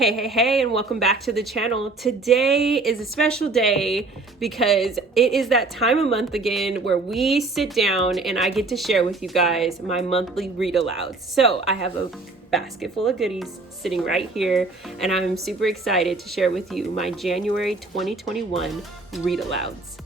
Hey, and welcome back to the channel. Today is a special day because it is that time of month again where we sit down and I get to share with you guys my monthly read alouds. So I have a basket full of goodies sitting right here, and I'm super excited to share with you my January 2021 read alouds.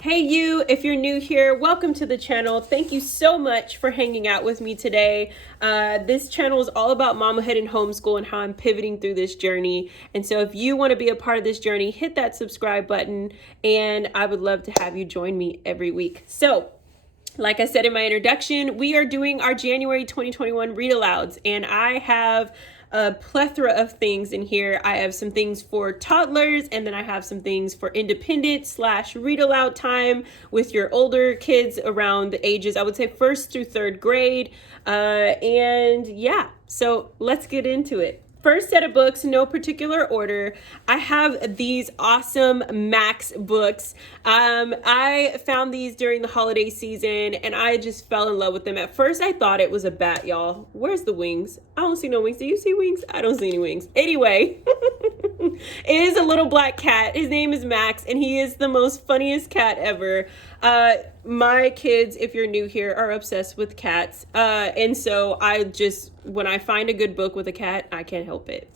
Hey you, if you're new here, welcome to the channel. Thank you so much for hanging out with me today. This channel is all about mamahood and homeschool and how I'm pivoting through this journey. And so if you want to be a part of this journey, hit that subscribe button, and I would love to have you join me every week. So, like I said in my introduction, we are doing our January 2021 read alouds, and I have a plethora of things in here. I have some things for toddlers, and then I have some things for independent / read aloud time with your older kids around the ages, I would say 1st through 3rd grade. And yeah, so let's get into it. First set of books, no particular order. I have these awesome Max books. I found these during the holiday season and I just fell in love with them. At first I thought it was a bat, y'all. Where's the wings? I don't see no wings. Do you see wings? I don't see any wings. Anyway, it is a little black cat. His name is Max and he is the most funniest cat ever. My kids, if you're new here, are obsessed with cats. And so when I find a good book with a cat, I can't help it.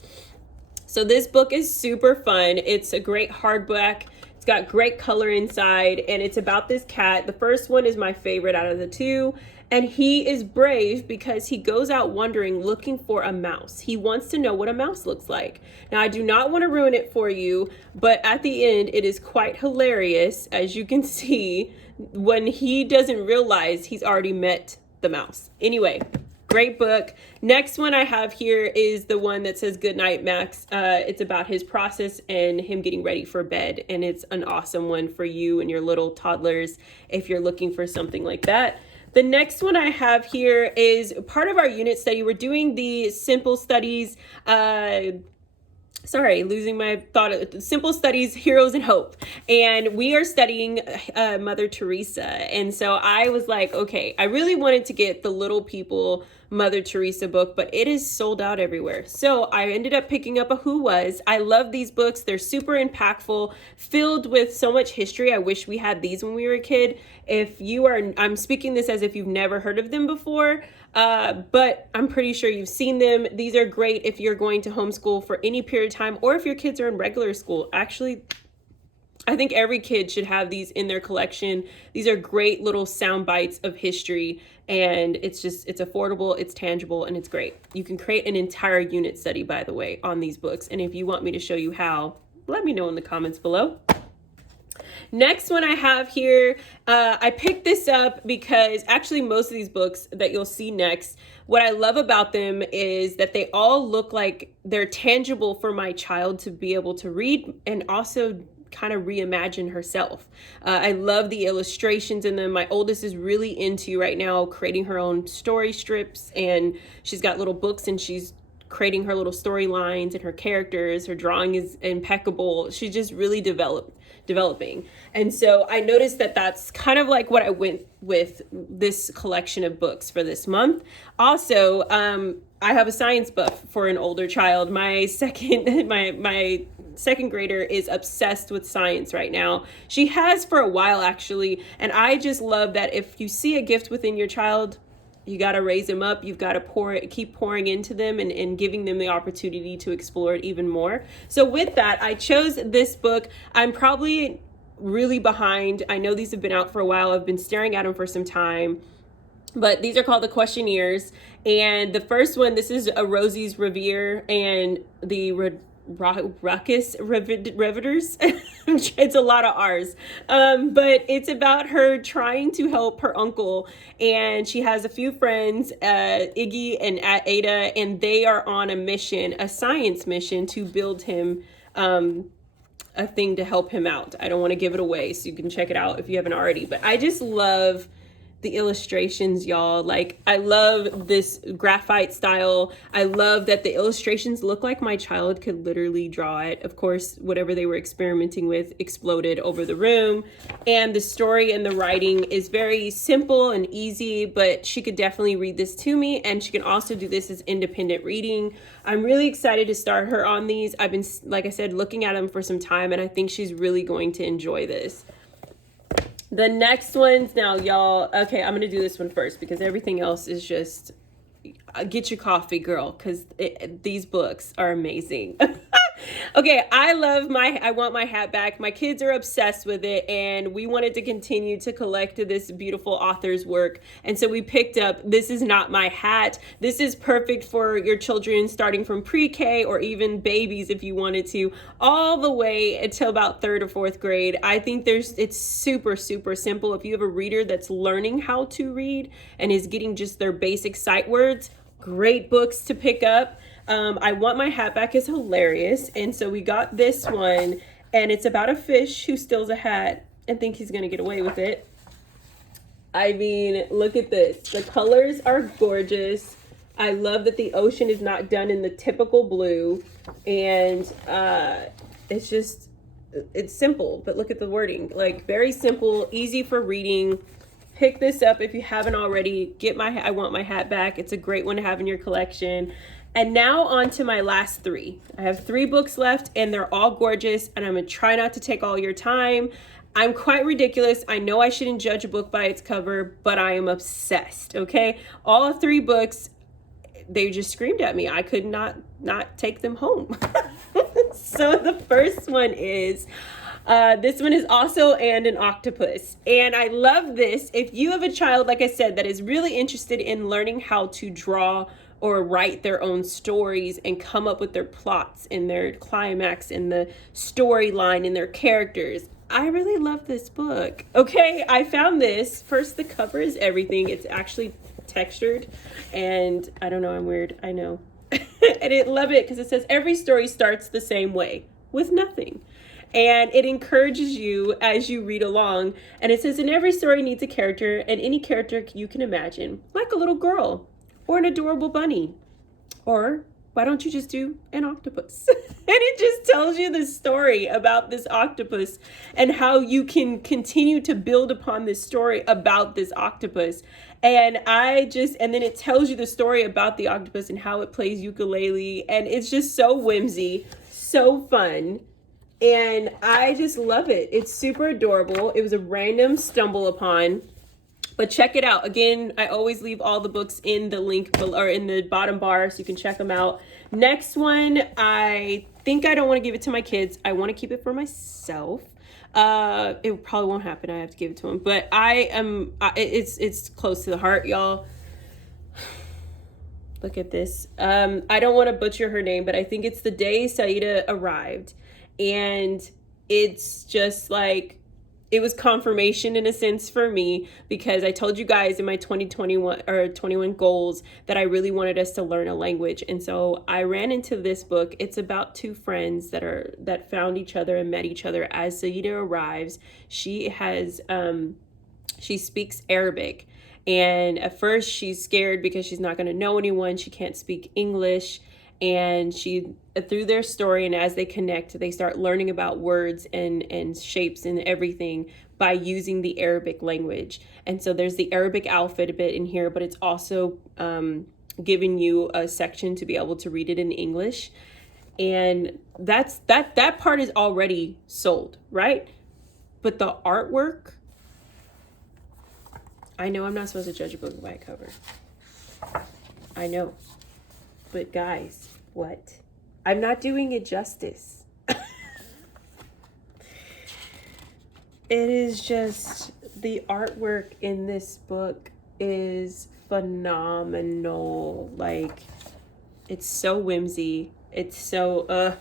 So this book is super fun. It's a great hardback. It's got great color inside, and it's about this cat. The first one is my favorite out of the two. And he is brave because he goes out wandering looking for a mouse. He wants to know what a mouse looks like. Now, I do not want to ruin it for you, but at the end, it is quite hilarious, as you can see, when he doesn't realize he's already met the mouse. Anyway, great book. Next one I have here is the one that says Good Night, Max. It's about his process and him getting ready for bed. And it's an awesome one for you and your little toddlers if you're looking for something like that. The next one I have here is part of our unit study. We're doing the simple studies, losing my thought. Simple Studies, Heroes and Hope. And we are studying Mother Teresa. And so I was like, okay, I really wanted to get the Little People Mother Teresa book, but it is sold out everywhere. So I ended up picking up a Who Was. I love these books. They're super impactful, filled with so much history. I wish we had these when we were a kid. I'm speaking this as if you've never heard of them before, but I'm pretty sure you've seen them. These are great if you're going to homeschool for any period of time, or if your kids are in regular school. Actually, I think every kid should have these in their collection. These are great little sound bites of history, and it's affordable, it's tangible, and it's great. You can create an entire unit study, by the way, on these books. And if you want me to show you how, let me know in the comments below. Next one I have here, I picked this up because actually most of these books that you'll see next, what I love about them is that they all look like they're tangible for my child to be able to read and also kind of reimagine herself. I love the illustrations in them. My oldest is really into right now creating her own story strips, and she's got little books and she's creating her little storylines and her characters. Her drawing is impeccable. She's just really developing. And so I noticed that that's kind of like what I went with this collection of books for this month. Also, I have a science buff for an older child. My second grader is obsessed with science right now. She has for a while, actually. And I just love that if you see a gift within your child, you got to raise them up. You've got to keep pouring into them and giving them the opportunity to explore it even more. So with that, I chose this book. I'm probably really behind. I know these have been out for a while. I've been staring at them for some time. But these are called the questionnaires. And the first one, this is a Rosie's Revere and the Ruckus Riveters. It's a lot of R's. But it's about her trying to help her uncle. And she has a few friends, Iggy and Ada, and they are on a science mission to build him a thing to help him out. I don't want to give it away, so you can check it out if you haven't already. But I just love the illustrations, y'all. Like, I love this graphite style. I love that the illustrations look like my child could literally draw it. Of course, whatever they were experimenting with exploded over the room. And the story and the writing is very simple and easy, but she could definitely read this to me, and she can also do this as independent reading. I'm really excited to start her on these. I've been, like I said, looking at them for some time, and I think she's really going to enjoy this. The next ones now, y'all. Okay, I'm gonna do this one first because everything else is just get your coffee, girl, because these books are amazing. Okay, I want my hat back. My kids are obsessed with it, and we wanted to continue to collect this beautiful author's work. And so we picked up This Is Not My Hat. This is perfect for your children starting from pre-K or even babies if you wanted to, all the way until about 3rd or 4th grade. I think it's super, super simple. If you have a reader that's learning how to read and is getting just their basic sight words, great books to pick up. I Want My Hat Back is hilarious. And so we got this one, and it's about a fish who steals a hat and thinks he's going to get away with it. I mean, look at this. The colors are gorgeous. I love that the ocean is not done in the typical blue. And it's simple, but look at the wording. Like, very simple, easy for reading. Pick this up if you haven't already. Get I Want My Hat Back. It's a great one to have in your collection. And now on to my last 3. I have 3 books left, and they're all gorgeous, and I'm going to try not to take all your time. I'm quite ridiculous. I know I shouldn't judge a book by its cover, but I am obsessed, okay? All 3 books, they just screamed at me. I could not take them home. So the first one is... this one is also And an Octopus. And I love this. If you have a child, like I said, that is really interested in learning how to draw or write their own stories and come up with their plots and their climax and the storyline and their characters, I really love this book. Okay, I found this. First, the cover is everything. It's actually textured. And I don't know, I'm weird. I know. And I love it because it says every story starts the same way, with nothing. And it encourages you as you read along. And it says, in every story needs a character, and any character you can imagine, like a little girl or an adorable bunny. Or why don't you just do an octopus? And it just tells you the story about this octopus and how you can continue to build upon this story about this octopus. And then it tells you the story about the octopus and how it plays ukulele. And it's just so whimsy, so fun. And I just love it. It's super adorable. It was a random stumble upon, but check it out. Again, I always leave all the books in the link below, or in the bottom bar, so you can check them out. Next one, I think I don't want to give it to my kids. I want to keep it for myself. It probably won't happen. I have to give it to them, but it's close to the heart, y'all. Look at this. I don't want to butcher her name, but I think it's The Day Zara Arrived. And it's just like, it was confirmation in a sense for me, because I told you guys in my 21 goals that I really wanted us to learn a language. And so I ran into this book. It's about 2 friends that found each other and met each other as Zara arrives. She speaks Arabic. And at first she's scared because she's not going to know anyone. She can't speak English. And through their story and as they connect, they start learning about words and shapes and everything by using the Arabic language. And so there's the Arabic alphabet in here, but it's also giving you a section to be able to read it in English. And that part is already sold, right? But the artwork, I know I'm not supposed to judge a book by a cover. I know. But guys, what? I'm not doing it justice. It is just, the artwork in this book is phenomenal. Like, it's so whimsy. It's so,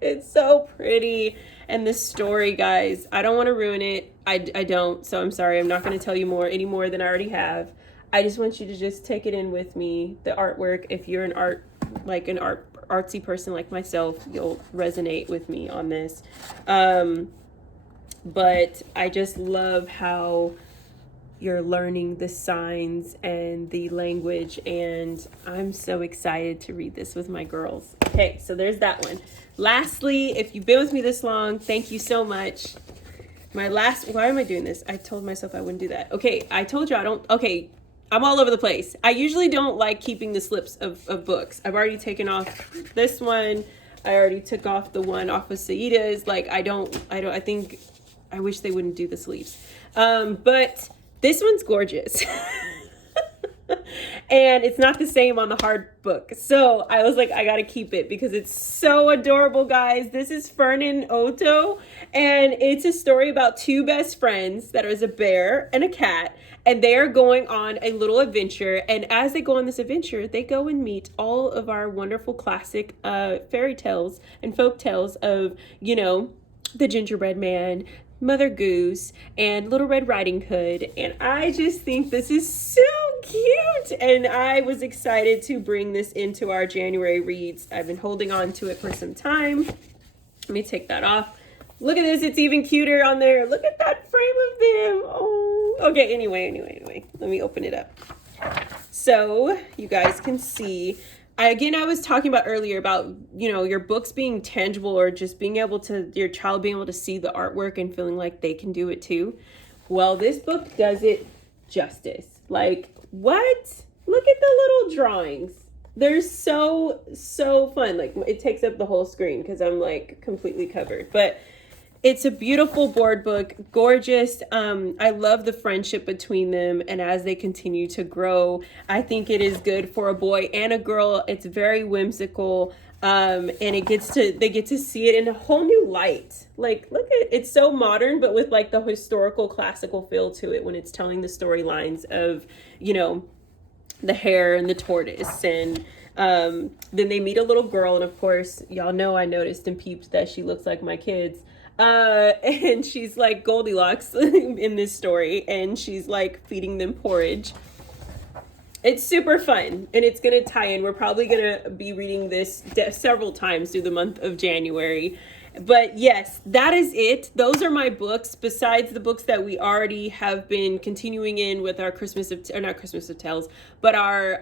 it's so pretty. And the story, guys, I don't want to ruin it. I don't. So I'm sorry. I'm not going to tell you any more than I already have. I just want you to just take it in with me. The artwork, if you're an artsy person like myself, you'll resonate with me on this. But I just love how you're learning the signs and the language, and I'm so excited to read this with my girls. Okay, so there's that one. Lastly, if you've been with me this long, thank you so much. Why am I doing this? I told myself I wouldn't do that. Okay, I told you I'm all over the place. I usually don't like keeping the slips of books. I've already taken off this one. I already took off the one off of Saida's. Like, I think, I wish they wouldn't do the sleeves. But this one's gorgeous. And it's not the same on the hard book. So I was like, I gotta keep it because it's so adorable, guys. This is Fernando and Otto, and it's a story about two best friends that is a bear and a cat, and they are going on a little adventure. And as they go on this adventure, they go and meet all of our wonderful classic fairy tales and folk tales of, you know, the gingerbread man, Mother Goose, and Little Red Riding Hood. And I just think this is so cute, and I was excited to bring this into our January reads. I've been holding on to it for some time. Let me take that off. Look at this, it's even cuter on there. Look at that frame of them. Oh, okay, anyway, let me open it up so you guys can see. I was talking about earlier about, you know, your books being tangible, or just being able to, your child being able to see the artwork and feeling like they can do it too. Well, this book does it justice. Like, what? Look at the little drawings. They're so fun. Like, it takes up the whole screen because I'm like completely covered. But it's a beautiful board book, gorgeous. I love the friendship between them, and as they continue to grow, I think it is good for a boy and a girl. It's very whimsical, and they get to see it in a whole new light. Like, look at it's so modern, but with like the historical, classical feel to it when it's telling the storylines of, you know, the hare and the tortoise, and then they meet a little girl, and of course, y'all know I noticed and peeped that she looks like my kids. And she's like Goldilocks in this story, and she's like feeding them porridge. It's super fun, and it's gonna tie in. We're probably gonna be reading this several times through the month of January. But yes, that is it. Those are my books, besides the books that we already have been continuing in with our not Christmas of Tales, but our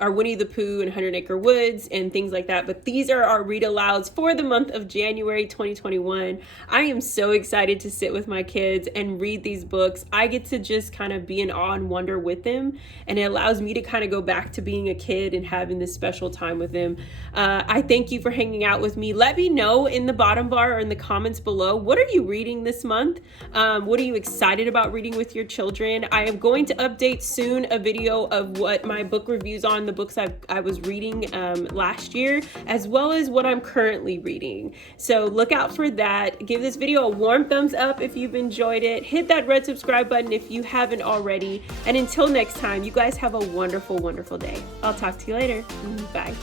Winnie the Pooh and 100 Acre Woods and things like that. But these are our read alouds for the month of January 2021. I am so excited to sit with my kids and read these books. I get to just kind of be in awe and wonder with them, and it allows me to kind of go back to being a kid and having this special time with them. I thank you for hanging out with me. Let me know in the bottom bar or in the comments below, what are you reading this month? What are you excited about reading with your children? I am going to update soon a video of what my book reviews on the books I was reading last year, as well as what I'm currently reading. So look out for that. Give this video a warm thumbs up if you've enjoyed it. Hit that red subscribe button if you haven't already. And until next time, you guys have a wonderful, wonderful day. I'll talk to you later. Bye.